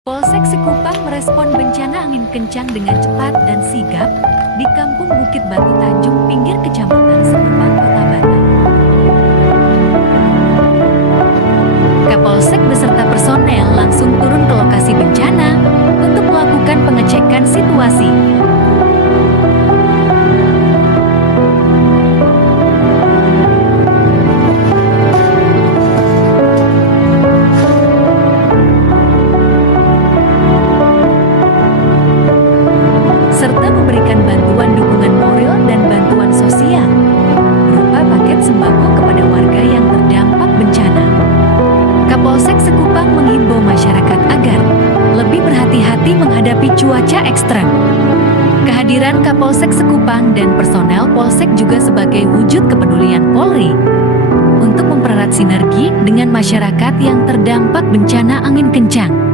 Polsek Sekupang merespon bencana angin kencang dengan cepat dan sigap di Kampung Bukit Batu Tanjung pinggir Kecamatan Sekupang, Kota Batu. Kapolsek beserta personel langsung turun ke lokasi bencana untuk melakukan pengecekan situasi. Serta memberikan bantuan dukungan moral dan bantuan sosial berupa paket sembako kepada warga yang terdampak bencana. Kapolsek Sekupang menghimbau masyarakat agar lebih berhati-hati menghadapi cuaca ekstrem. Kehadiran Kapolsek Sekupang dan personel Polsek juga sebagai wujud kepedulian Polri untuk mempererat sinergi dengan masyarakat yang terdampak bencana angin kencang.